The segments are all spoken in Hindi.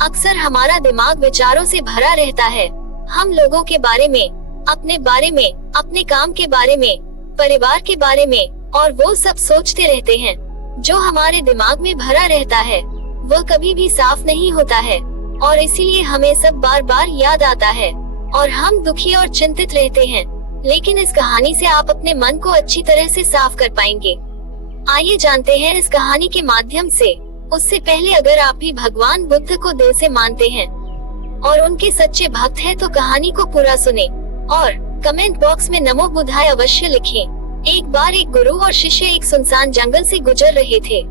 अक्सर हमारा दिमाग विचारों से भरा रहता है। हम लोगों के बारे में, अपने बारे में, अपने काम के बारे में, परिवार के बारे में और वो सब सोचते रहते हैं। जो हमारे दिमाग में भरा रहता है वह कभी भी साफ नहीं होता है और इसीलिए हमें सब बार बार याद आता है और हम दुखी और चिंतित रहते हैं। लेकिन इस कहानी से आप अपने मन को अच्छी तरह से साफ कर पाएंगे। आइए जानते हैं इस कहानी के माध्यम से। उससे पहले अगर आप भी भगवान बुद्ध को दिल से मानते हैं और उनके सच्चे भक्त हैं तो कहानी को पूरा सुने और कमेंट बॉक्स में नमो बुद्धाय अवश्य लिखें। एक बार एक गुरु और शिष्य एक सुनसान जंगल से गुजर रहे थे।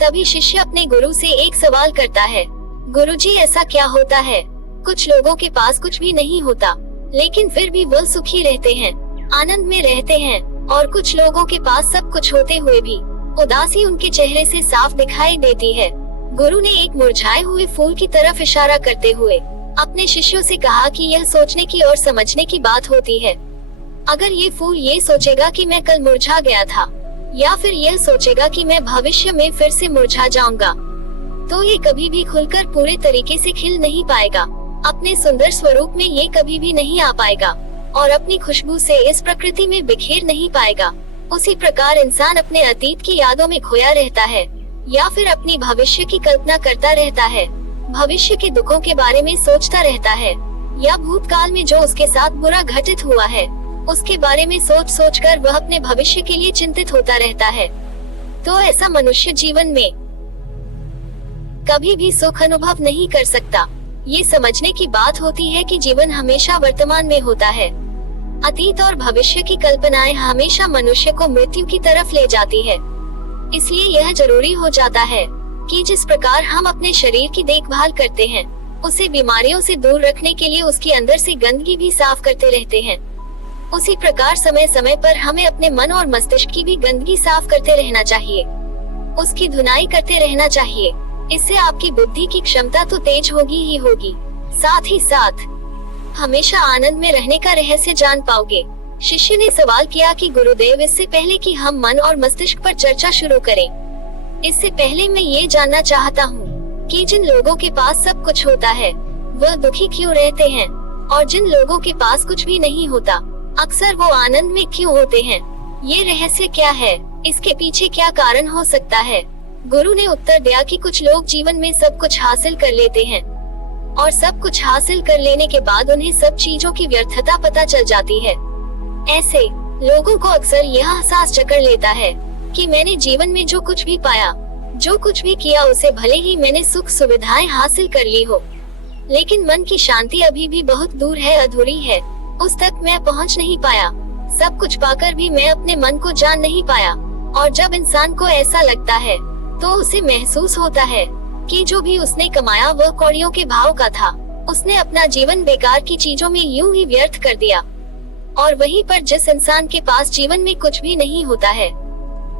तभी शिष्य अपने गुरु से एक सवाल करता है, गुरुजी ऐसा क्या होता है? कुछ लोगों के पास कुछ भी नहीं होता लेकिन फिर भी वह सुखी रहते हैं, आनंद में रहते हैं, और कुछ लोगों के पास सब कुछ होते हुए भी उदासी उनके चेहरे से साफ दिखाई देती है। गुरु ने एक मुरझाए हुए फूल की तरफ इशारा करते हुए अपने शिष्यों से कहा कि यह सोचने की और समझने की बात होती है। अगर ये फूल ये सोचेगा कि मैं कल मुरझा गया था या फिर यह सोचेगा कि मैं भविष्य में फिर से मुरझा जाऊंगा, तो ये कभी भी खुलकर पूरे तरीके से खिल नहीं पाएगा, अपने सुंदर स्वरूप में ये कभी भी नहीं आ पाएगा और अपनी खुशबू से इस प्रकृति में बिखेर नहीं पाएगा। उसी प्रकार इंसान अपने अतीत की यादों में खोया रहता है या फिर अपनी भविष्य की कल्पना करता रहता है, भविष्य के दुखों के बारे में सोचता रहता है या भूतकाल में जो उसके साथ बुरा घटित हुआ है उसके बारे में सोच सोच कर वह अपने भविष्य के लिए चिंतित होता रहता है। तो ऐसा मनुष्य जीवन में कभी भी सुख अनुभव नहीं कर सकता। ये समझने की बात होती है कि जीवन हमेशा वर्तमान में होता है। अतीत और भविष्य की कल्पनाएं हमेशा मनुष्य को मृत्यु की तरफ ले जाती है। इसलिए यह जरूरी हो जाता है कि जिस प्रकार हम अपने शरीर की देखभाल करते हैं, उसे बीमारियों से दूर रखने के लिए उसके अंदर से गंदगी भी साफ करते रहते हैं, उसी प्रकार समय समय पर हमें अपने मन और मस्तिष्क की भी गंदगी साफ करते रहना चाहिए, उसकी धुनाई करते रहना चाहिए। इससे आपकी बुद्धि की क्षमता तो तेज होगी ही होगी, साथ ही साथ हमेशा आनंद में रहने का रहस्य जान पाओगे। शिष्य ने सवाल किया कि गुरुदेव, इससे पहले कि हम मन और मस्तिष्क पर चर्चा शुरू करें, इससे पहले मैं ये जानना चाहता हूँ कि जिन लोगों के पास सब कुछ होता है वह दुखी क्यों रहते हैं और जिन लोगों के पास कुछ भी नहीं होता अक्सर वो आनंद में क्यों होते हैं? ये रहस्य क्या है? इसके पीछे क्या कारण हो सकता है? गुरु ने उत्तर दिया कि कुछ लोग जीवन में सब कुछ हासिल कर लेते हैं और सब कुछ हासिल कर लेने के बाद उन्हें सब चीजों की व्यर्थता पता चल जाती है। ऐसे लोगों को अक्सर यह एहसास जकड़ लेता है कि मैंने जीवन में जो कुछ भी पाया, जो कुछ भी किया, उसे भले ही मैंने सुख सुविधाएं हासिल कर ली हो, लेकिन मन की शांति अभी भी बहुत दूर है, अधूरी है, उस तक मैं पहुंच नहीं पाया। सब कुछ पाकर भी मैं अपने मन को जान नहीं पाया। और जब इंसान को ऐसा लगता है तो उसे महसूस होता है कि जो भी उसने कमाया वह कौड़ियों के भाव का था। उसने अपना जीवन बेकार की चीजों में यूं ही व्यर्थ कर दिया। और वहीं पर जिस इंसान के पास जीवन में कुछ भी नहीं होता है,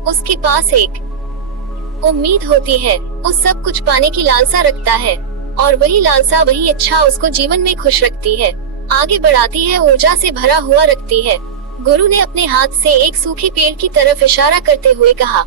उसके पास एक उम्मीद होती है, उस सब कुछ पाने की लालसा रखता है और वही लालसा, वही इच्छा उसको जीवन में खुश रखती है, आगे बढ़ाती है, ऊर्जा से भरा हुआ रखती है। गुरु ने अपने हाथ से एक सूखे पेड़ की तरफ इशारा करते हुए कहा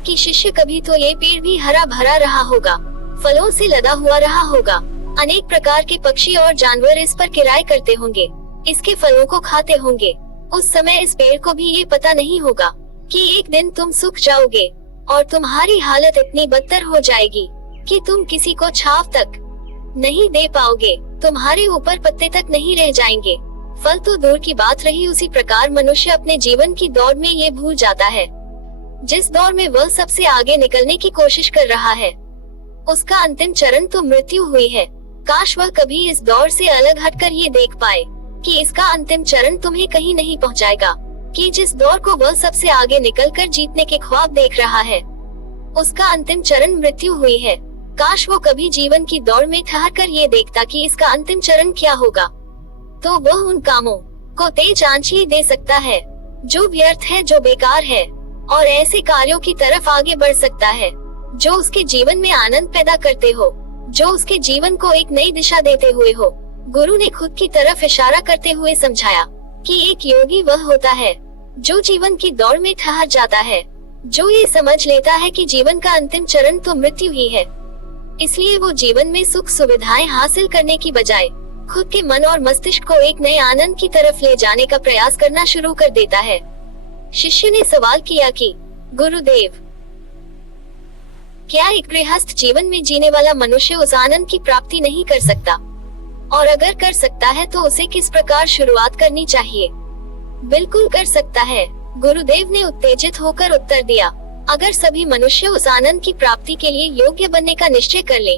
कि शिष्य, कभी तो ये पेड़ भी हरा भरा रहा होगा, फलों से लदा हुआ रहा होगा, अनेक प्रकार के पक्षी और जानवर इस पर किराए करते होंगे, इसके फलों को खाते होंगे। उस समय इस पेड़ को भी ये पता नहीं होगा कि एक दिन तुम सूख जाओगे और तुम्हारी हालत इतनी बदतर हो जाएगी कि तुम किसी को छांव तक नहीं दे पाओगे, तुम्हारे ऊपर पत्ते तक नहीं रह जाएंगे। फल तो दूर की बात रही, उसी प्रकार मनुष्य अपने जीवन की दौड़ में ये भूल जाता है जिस दौड़ में वह सबसे आगे निकलने की कोशिश कर रहा है, उसका अंतिम चरण तो मृत्यु हुई है। काश वह कभी इस दौड़ से अलग हटकर ये देख पाए कि इसका अंतिम चरण तुम्हें कहीं नहीं पहुंचाएगा, कि जिस दौड़ को वह सबसे आगे निकलकर जीतने के ख्वाब देख रहा है उसका अंतिम चरण मृत्यु हुई है। काश वो कभी जीवन की दौड़ में ठहर कर ये देखता कि इसका अंतिम चरण क्या होगा, तो वह उन कामों को तेज आंच ही दे सकता है जो व्यर्थ है, जो बेकार है, और ऐसे कार्यों की तरफ आगे बढ़ सकता है जो उसके जीवन में आनंद पैदा करते हो, जो उसके जीवन को एक नई दिशा देते हुए हो। गुरु ने खुद की तरफ इशारा करते हुए समझाया कि एक योगी वह होता है जो जीवन की दौड़ में ठहर जाता है, जो ये समझ लेता है कि जीवन का अंतिम चरण तो मृत्यु ही है। इसलिए वो जीवन में सुख सुविधाएं हासिल करने की बजाय खुद के मन और मस्तिष्क को एक नए आनंद की तरफ ले जाने का प्रयास करना शुरू कर देता है। शिष्य ने सवाल किया कि गुरुदेव, क्या एक गृहस्थ जीवन में जीने वाला मनुष्य उस आनंद की प्राप्ति नहीं कर सकता? और अगर कर सकता है तो उसे किस प्रकार शुरुआत करनी चाहिए? बिल्कुल कर सकता है, गुरुदेव ने उत्तेजित होकर उत्तर दिया। अगर सभी मनुष्य उस आनंद की प्राप्ति के लिए योग्य बनने का निश्चय कर ले,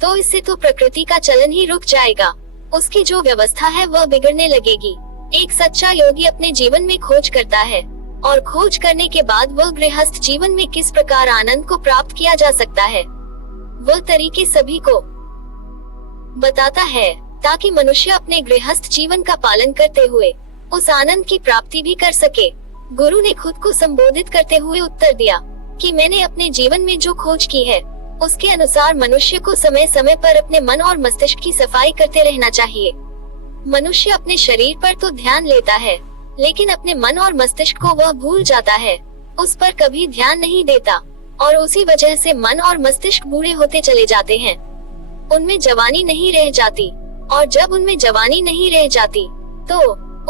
तो इससे तो प्रकृति का चलन ही रुक जाएगा। उसकी जो व्यवस्था है वह बिगड़ने लगेगी। एक सच्चा योगी अपने जीवन में खोज करता है और खोज करने के बाद वह गृहस्थ जीवन में किस प्रकार आनंद को प्राप्त किया जा सकता है, वह तरीके सभी को बताता है, ताकि मनुष्य अपने गृहस्थ जीवन का पालन करते हुए उस आनंद की प्राप्ति भी कर सके। गुरु ने खुद को संबोधित करते हुए उत्तर दिया कि मैंने अपने जीवन में जो खोज की है उसके अनुसार मनुष्य को समय समय पर अपने मन और मस्तिष्क की सफाई करते रहना चाहिए। मनुष्य अपने शरीर पर तो ध्यान लेता है, लेकिन अपने मन और मस्तिष्क को वह भूल जाता है, उस पर कभी ध्यान नहीं देता और उसी वजह से मन और मस्तिष्क बूढ़े होते चले जाते हैं। उनमें जवानी नहीं रह जाती, और जब उनमें जवानी नहीं रह जाती तो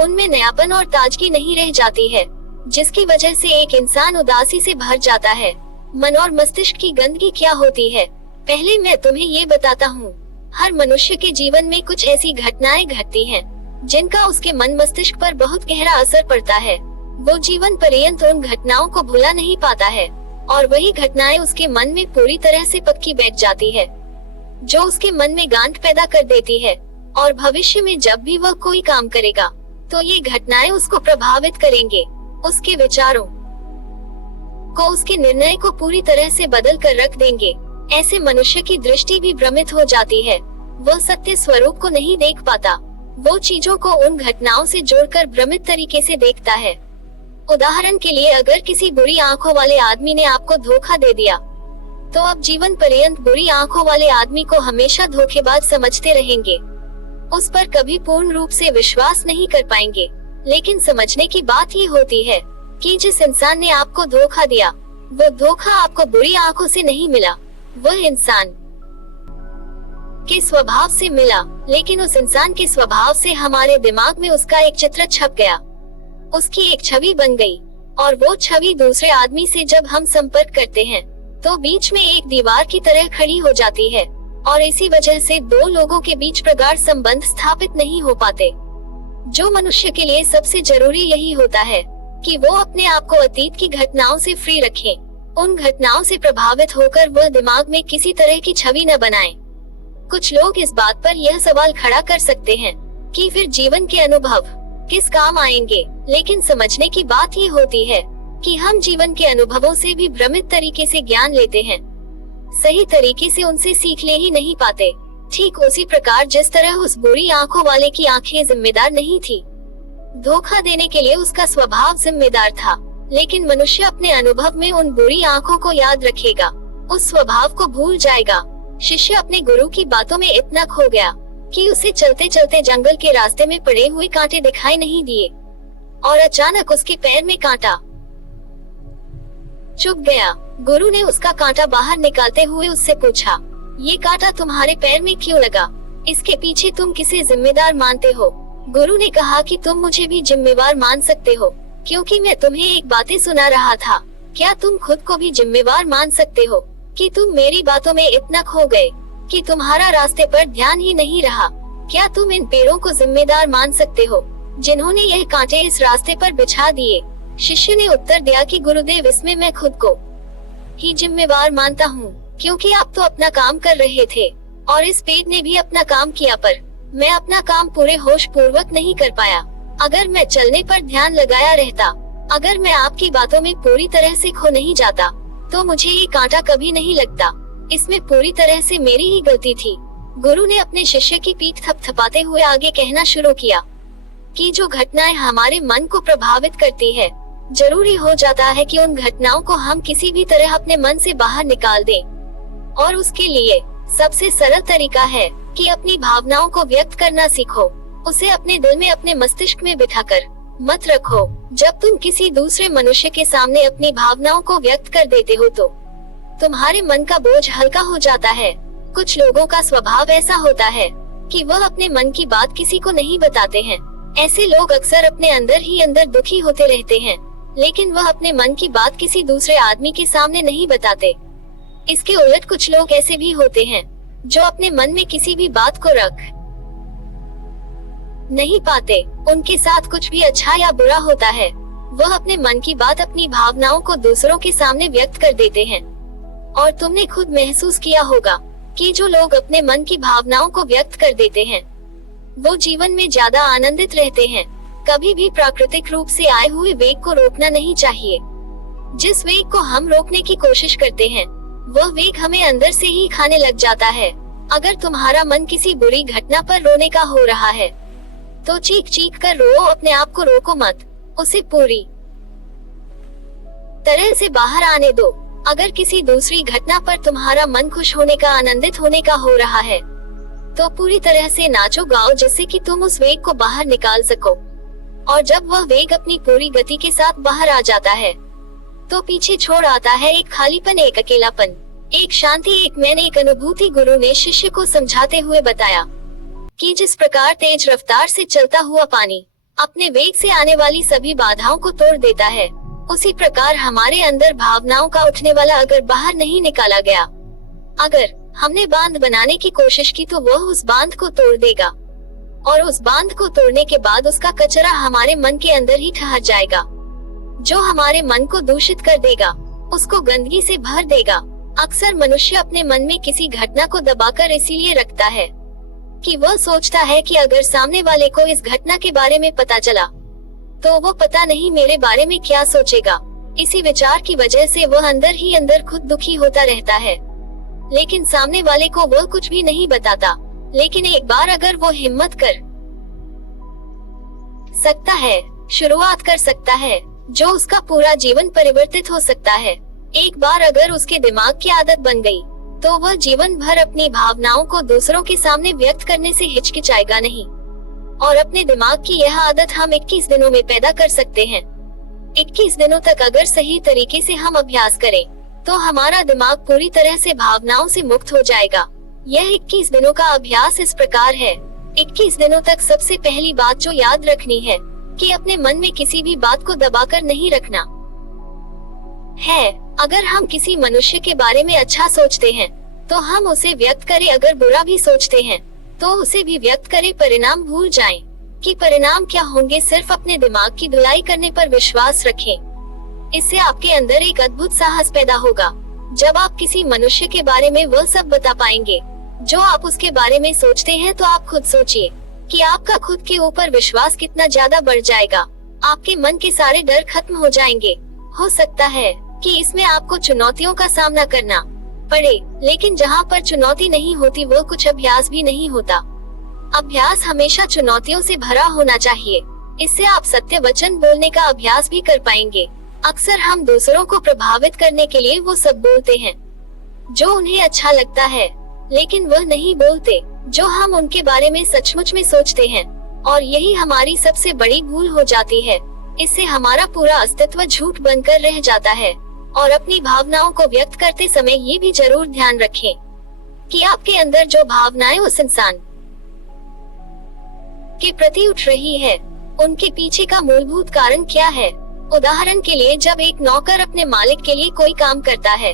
उनमें नयापन और ताजगी नहीं रह जाती है, जिसकी वजह से एक इंसान उदासी से भर जाता है। मन और मस्तिष्क की गंदगी क्या होती है, पहले मैं तुम्हें ये बताता हूँ। हर मनुष्य के जीवन में कुछ ऐसी घटनाएं घटती हैं, जिनका उसके मन मस्तिष्क पर बहुत गहरा असर पड़ता है। वो जीवन पर्यंत उन घटनाओं को भुला नहीं पाता है और वही घटनाएं उसके मन में पूरी तरह से पक्की बैठ जाती है, जो उसके मन में गांठ पैदा कर देती है। और भविष्य में जब भी वह कोई काम करेगा तो ये घटनाएं उसको प्रभावित करेंगे, उसके विचारों को, उसके निर्णय को पूरी तरह से बदल कर रख देंगे। ऐसे मनुष्य की दृष्टि भी भ्रमित हो जाती है, वह सत्य स्वरूप को नहीं देख पाता, वो चीजों को उन घटनाओं से जोड़कर भ्रमित तरीके से देखता है। उदाहरण के लिए, अगर किसी बुरी आंखों वाले आदमी ने आपको धोखा दे दिया, तो आप जीवन पर्यंत बुरी आंखों वाले आदमी को हमेशा धोखेबाज समझते रहेंगे, उस पर कभी पूर्ण रूप से विश्वास नहीं कर पाएंगे। लेकिन समझने की बात ये होती है कि जिस इंसान ने आपको धोखा दिया, वो धोखा आपको बुरी आंखों से नहीं मिला, वह इंसान के स्वभाव से मिला। लेकिन उस इंसान के स्वभाव से हमारे दिमाग में उसका एक चित्र छप गया, उसकी एक छवि बन गई, और वो छवि दूसरे आदमी से जब हम संपर्क करते हैं तो बीच में एक दीवार की तरह खड़ी हो जाती है, और इसी वजह से दो लोगों के बीच प्रगाढ़ संबंध स्थापित नहीं हो पाते। जो मनुष्य के लिए सबसे जरूरी यही होता है कि वो अपने आप को अतीत की घटनाओं से फ्री रखे। उन घटनाओं से प्रभावित होकर वह दिमाग में किसी तरह की छवि न बनाए। कुछ लोग इस बात पर यह सवाल खड़ा कर सकते हैं कि फिर जीवन के अनुभव किस काम आएंगे, लेकिन समझने की बात ये होती है कि हम जीवन के अनुभवों से भी भ्रमित तरीके से ज्ञान लेते हैं, सही तरीके से उनसे सीख ले ही नहीं पाते। ठीक उसी प्रकार जिस तरह उस बुरी आंखों वाले की आंखें जिम्मेदार नहीं थी, धोखा देने के लिए उसका स्वभाव जिम्मेदार था, लेकिन मनुष्य अपने अनुभव में उन बुरी आंखों को याद रखेगा, उस स्वभाव को भूल जाएगा। शिष्य अपने गुरु की बातों में इतना खो गया कि उसे चलते चलते जंगल के रास्ते में पड़े हुए कांटे दिखाई नहीं दिए, और अचानक उसके पैर में कांटा चुभ गया। गुरु ने उसका कांटा बाहर निकालते हुए उससे पूछा, ये कांटा तुम्हारे पैर में क्यों लगा? इसके पीछे तुम किसे जिम्मेदार मानते हो? गुरु ने कहा कि तुम मुझे भी जिम्मेवार मान सकते हो, क्योंकि मैं तुम्हें एक बातें सुना रहा था। क्या तुम खुद को भी जिम्मेवार मान सकते हो कि तुम मेरी बातों में इतना खो गए कि तुम्हारा रास्ते पर ध्यान ही नहीं रहा? क्या तुम इन पेड़ों को जिम्मेदार मान सकते हो जिन्होंने यह कांटे इस रास्ते पर बिछा दिए? शिष्य ने उत्तर दिया कि गुरुदेव, इसमें मैं खुद को ही जिम्मेवार मानता हूँ, क्योंकि आप तो अपना काम कर रहे थे और इस पेड़ ने भी अपना काम किया, पर मैं अपना काम पूरे होश पूर्वक नहीं कर पाया। अगर मैं चलने पर ध्यान लगाया रहता, अगर मैं आपकी बातों में पूरी तरह से खो नहीं जाता, तो मुझे ये कांटा कभी नहीं लगता। इसमें पूरी तरह से मेरी ही गलती थी। गुरु ने अपने शिष्य की पीठ थपथपाते हुए आगे कहना शुरू किया कि जो घटनाएं हमारे मन को प्रभावित करती है, जरूरी हो जाता है कि उन घटनाओं को हम किसी भी तरह अपने मन से बाहर निकाल दें, और उसके लिए सबसे सरल तरीका है कि अपनी भावनाओं को व्यक्त करना सीखो। उसे अपने दिल में, अपने मस्तिष्क में बिठाकर मत रखो। जब तुम किसी दूसरे मनुष्य के सामने अपनी भावनाओं को व्यक्त कर देते हो तो तुम्हारे मन का बोझ हल्का हो जाता है कुछ लोगों का स्वभाव ऐसा होता है कि वह अपने मन की बात किसी को नहीं बताते हैं। ऐसे लोग अक्सर अपने अंदर ही अंदर दुखी होते रहते हैं, लेकिन वह अपने मन की बात किसी दूसरे आदमी के सामने नहीं बताते। इसके उलट कुछ लोग ऐसे भी होते हैं जो अपने मन में किसी भी बात को रख नहीं पाते। उनके साथ कुछ भी अच्छा या बुरा होता है, वह अपने मन की बात, अपनी भावनाओं को दूसरों के सामने व्यक्त कर देते हैं। और तुमने खुद महसूस किया होगा कि जो लोग अपने मन की भावनाओं को व्यक्त कर देते हैं, वो जीवन में ज्यादा आनंदित रहते हैं। कभी भी प्राकृतिक रूप से आए हुए वेग को रोकना नहीं चाहिए। जिस वेग को हम रोकने की कोशिश करते हैं, वह वेग हमें अंदर से ही खाने लग जाता है। अगर तुम्हारा मन किसी बुरी घटना पर रोने का हो रहा है, तो चीख चीख कर रो, अपने आप को रोको मत, उसे पूरी तरह से बाहर आने दो। अगर किसी दूसरी घटना पर तुम्हारा मन खुश होने का, आनंदित होने का हो रहा है, तो पूरी तरह से नाचो गाओ, जिससे कि तुम उस वेग को बाहर निकाल सको। और जब वह वेग अपनी पूरी गति के साथ बाहर आ जाता है, तो पीछे छोड़ आता है एक खालीपन, एक अकेलापन, एक शांति, एक मैंने एक अनुभूति। गुरु ने शिष्य को समझाते हुए बताया कि जिस प्रकार तेज रफ्तार से चलता हुआ पानी अपने वेग से आने वाली सभी बाधाओं को तोड़ देता है, उसी प्रकार हमारे अंदर भावनाओं का उठने वाला अगर बाहर नहीं निकाला गया, अगर हमने बांध बनाने की कोशिश की, तो वह उस बांध को तोड़ देगा। और उस बांध को तोड़ने के बाद उसका कचरा हमारे मन के अंदर ही ठहर जाएगा, जो हमारे मन को दूषित कर देगा, उसको गंदगी से भर देगा। अक्सर मनुष्य अपने मन में किसी घटना को दबाकर इसीलिए रखता है कि वह सोचता है कि अगर सामने वाले को इस घटना के बारे में पता चला, तो वो पता नहीं मेरे बारे में क्या सोचेगा। इसी विचार की वजह से वह अंदर ही अंदर खुद दुखी होता रहता है, लेकिन सामने वाले को वह कुछ भी नहीं बताता। लेकिन एक बार अगर वो हिम्मत कर सकता है, शुरुआत कर सकता है, जो उसका पूरा जीवन परिवर्तित हो सकता है। एक बार अगर उसके दिमाग की आदत बन गई, तो वह जीवन भर अपनी भावनाओं को दूसरों के सामने व्यक्त करने से हिचकिचाएगा नहीं। और अपने दिमाग की यह आदत हम 21 दिनों में पैदा कर सकते हैं। 21 दिनों तक अगर सही तरीके से हम अभ्यास करें, तो हमारा दिमाग पूरी तरह से भावनाओं से मुक्त हो जाएगा। यह 21 दिनों का अभ्यास इस प्रकार है। 21 दिनों तक सबसे पहली बात जो याद रखनी है कि अपने मन में किसी भी बात को दबाकर नहीं रखना है। अगर हम किसी मनुष्य के बारे में अच्छा सोचते हैं, तो हम उसे व्यक्त करें। अगर बुरा भी सोचते हैं, तो उसे भी व्यक्त करें। परिणाम भूल जाएं कि परिणाम क्या होंगे, सिर्फ अपने दिमाग की धुलाई करने पर विश्वास रखें। इससे आपके अंदर एक अद्भुत साहस पैदा होगा। जब आप किसी मनुष्य के बारे में वह सब बता पाएंगे जो आप उसके बारे में सोचते हैं, तो आप खुद सोचिए कि आपका खुद के ऊपर विश्वास कितना ज्यादा बढ़ जाएगा। आपके मन के सारे डर खत्म हो जाएंगे। हो सकता है कि इसमें आपको चुनौतियों का सामना करना पड़े, लेकिन जहाँ पर चुनौती नहीं होती, वो कुछ अभ्यास भी नहीं होता। अभ्यास हमेशा चुनौतियों से भरा होना चाहिए। इससे आप सत्य वचन बोलने का अभ्यास भी कर पाएंगे। अक्सर हम दूसरों को प्रभावित करने के लिए वो सब बोलते हैं जो उन्हें अच्छा लगता है, लेकिन वह नहीं बोलते जो हम उनके बारे में सचमुच में सोचते हैं। और यही हमारी सबसे बड़ी भूल हो जाती है। इससे हमारा पूरा अस्तित्व झूठ बनकर रह जाता है। और अपनी भावनाओं को व्यक्त करते समय ये भी जरूर ध्यान रखें कि आपके अंदर जो भावनाएं उस इंसान के प्रति उठ रही है, उनके पीछे का मूलभूत कारण क्या है। उदाहरण के लिए, जब एक नौकर अपने मालिक के लिए कोई काम करता है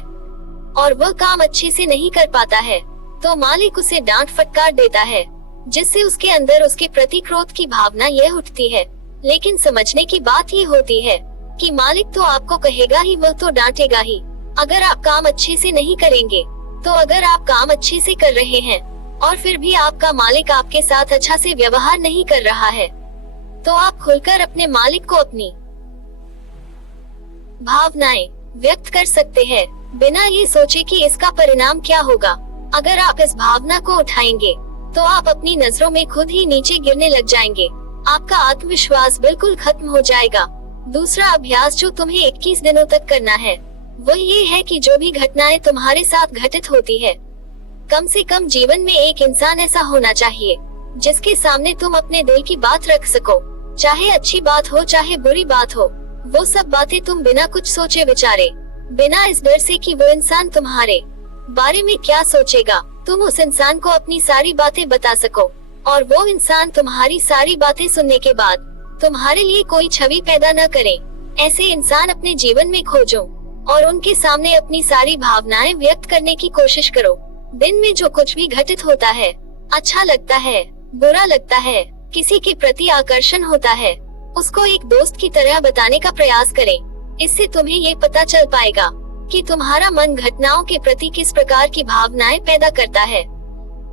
और वह काम अच्छे से नहीं कर पाता है, तो मालिक उसे डांट फटकार देता है, जिससे उसके अंदर उसके प्रति क्रोध की भावना यह उठती है। लेकिन समझने की बात ये होती है कि मालिक तो आपको कहेगा ही, वह तो डांटेगा ही अगर आप काम अच्छे से नहीं करेंगे। तो अगर आप काम अच्छे से कर रहे हैं और फिर भी आपका मालिक आपके साथ अच्छा से व्यवहार नहीं कर रहा है, तो आप खुलकर अपने मालिक को अपनी भावनाएं व्यक्त कर सकते हैं, बिना ये सोचे कि इसका परिणाम क्या होगा। अगर आप इस भावना को उठाएंगे, तो आप अपनी नजरों में खुद ही नीचे गिरने लग जाएंगे। आपका आत्मविश्वास बिल्कुल खत्म हो जाएगा। दूसरा अभ्यास जो तुम्हें 21 दिनों तक करना है, वो ये है कि जो भी घटनाएं तुम्हारे साथ घटित होती है, कम से कम जीवन में एक इंसान ऐसा होना चाहिए जिसके सामने तुम अपने दिल की बात रख सको। चाहे अच्छी बात हो, चाहे बुरी बात हो, वो सब बातें तुम बिना कुछ सोचे विचारे, बिना इस डर से कि वो इंसान तुम्हारे बारे में क्या सोचेगा, तुम उस इंसान को अपनी सारी बातें बता सको और वो इंसान तुम्हारी सारी बातें सुनने के बाद तुम्हारे लिए कोई छवि पैदा न करे। ऐसे इंसान अपने जीवन में खोजो और उनके सामने अपनी सारी भावनाएं व्यक्त करने की कोशिश करो। दिन में जो कुछ भी घटित होता है, अच्छा लगता है, बुरा लगता है, किसी के प्रति आकर्षण होता है, उसको एक दोस्त की तरह बताने का प्रयास करें। इससे तुम्हें ये पता चल पाएगा कि तुम्हारा मन घटनाओं के प्रति किस प्रकार की भावनाएं पैदा करता है।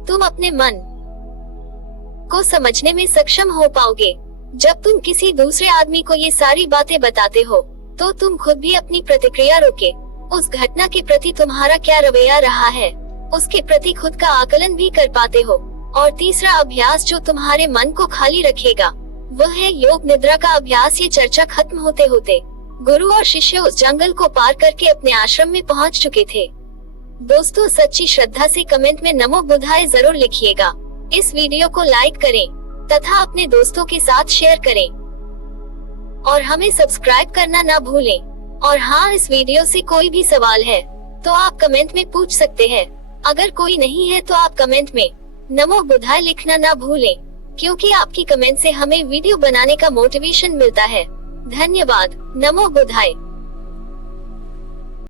तुम अपने मन को समझने में सक्षम हो पाओगे। जब तुम किसी दूसरे आदमी को ये सारी बातें बताते हो, तो तुम खुद भी अपनी प्रतिक्रिया रोके। उस घटना के प्रति तुम्हारा क्या रवैया रहा है, उसके प्रति खुद का आकलन भी कर पाते हो। और तीसरा अभ्यास जो तुम्हारे मन को खाली रखेगा, वह है योग निद्रा का अभ्यास। ये चर्चा खत्म होते होते गुरु और शिष्य उस जंगल को पार करके अपने आश्रम में पहुंच चुके थे। दोस्तों, सच्ची श्रद्धा से कमेंट में नमो बुद्धाय जरूर लिखिएगा। इस वीडियो को लाइक करें तथा अपने दोस्तों के साथ शेयर करें और हमें सब्सक्राइब करना ना भूलें। और हाँ, इस वीडियो से कोई भी सवाल है तो आप कमेंट में पूछ सकते हैं। अगर कोई नहीं है तो आप कमेंट में नमो बुद्धाय लिखना ना भूलें, क्योंकि आपकी कमेंट से हमें वीडियो बनाने का मोटिवेशन मिलता है। धन्यवाद। नमो बुद्धाय।